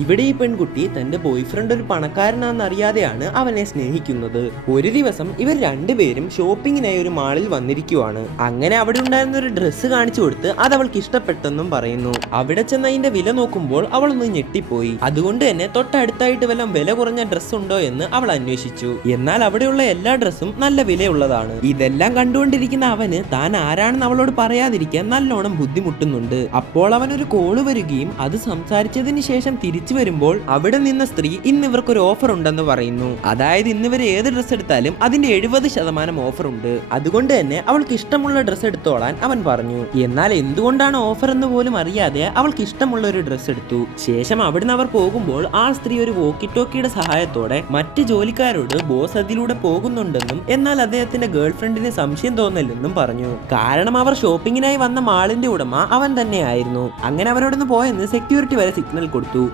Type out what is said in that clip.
ഇവിടെ ഈ പെൺകുട്ടി തന്റെ ബോയ്ഫ്രണ്ട് ഒരു പണക്കാരനാണെന്ന് അറിയാതെയാണ് അവനെ സ്നേഹിക്കുന്നത്. ഒരു ദിവസം ഇവർ രണ്ടുപേരും ഷോപ്പിങ്ങിനായി ഒരു മാളിൽ വന്നിരിക്കുവാണ്. അങ്ങനെ അവിടെ ഉണ്ടായിരുന്ന ഒരു ഡ്രസ്സ് കാണിച്ചു കൊടുത്ത് അത് അവൾക്ക് ഇഷ്ടപ്പെട്ടെന്നും പറയുന്നു. അവിടെ ചെന്ന് അതിന്റെ വില നോക്കുമ്പോൾ അവൾ ഒന്ന് ഞെട്ടിപ്പോയി. അതുകൊണ്ട് തന്നെ തൊട്ടടുത്തായിട്ട് വല്ലതും വില കുറഞ്ഞ ഡ്രസ്സ് ഉണ്ടോ എന്ന് അവൾ അന്വേഷിച്ചു. എന്നാൽ അവിടെയുള്ള എല്ലാ ഡ്രസ്സും നല്ല വിലയുള്ളതാണ്. ഇതെല്ലാം കണ്ടുകൊണ്ടിരിക്കുന്ന അവന് താൻ ആരാണെന്ന് അവളോട് പറയാതിരിക്കാൻ നല്ലോണം ബുദ്ധിമുട്ടുന്നുണ്ട്. അപ്പോൾ അവനൊരു കോള് വരികയും അത് സംസാരിച്ചതിന് ശേഷം തിരിച്ചു വരുമ്പോൾ അവിടെ നിന്ന സ്ത്രീ ഇന്ന് ഇവർക്കൊരു ഓഫർ ഉണ്ടെന്ന് പറയുന്നു. അതായത് ഇന്നിവർ ഏത് ഡ്രസ്സ് എടുത്താലും അതിന്റെ 70% ഓഫർ ഉണ്ട്. അതുകൊണ്ട് തന്നെ അവൾക്ക് ഇഷ്ടമുള്ള ഡ്രസ്സ് എടുത്തോളാൻ അവൻ പറഞ്ഞു. എന്നാൽ എന്തുകൊണ്ടാണ് ഓഫർ എന്ന് പോലും അറിയാതെ അവൾക്ക് ഇഷ്ടമുള്ള ഒരു ഡ്രസ്സ് എടുത്തു. ശേഷം അവിടുന്ന് അവർ പോകുമ്പോൾ ആ സ്ത്രീ ഒരു വോക്കി ടോക്കിയുടെ സഹായത്തോടെ മറ്റ് ജോലിക്കാരോട് ബോസ് അതിലൂടെ പോകുന്നുണ്ടെന്നും എന്നാൽ അദ്ദേഹത്തിന്റെ ഗേൾഫ്രണ്ടിന് സംശയം തോന്നില്ലെന്നും പറഞ്ഞു. കാരണം അവർ ഷോപ്പിങ്ങിനായി വന്ന മാളിന്റെ ഉടമ അവൻ തന്നെയായിരുന്നു. അങ്ങനെ അവരോടൊന്ന് പോയെന്ന് സെക്യൂരിറ്റി വരെ സിഗ്നൽ കൊടുത്തു.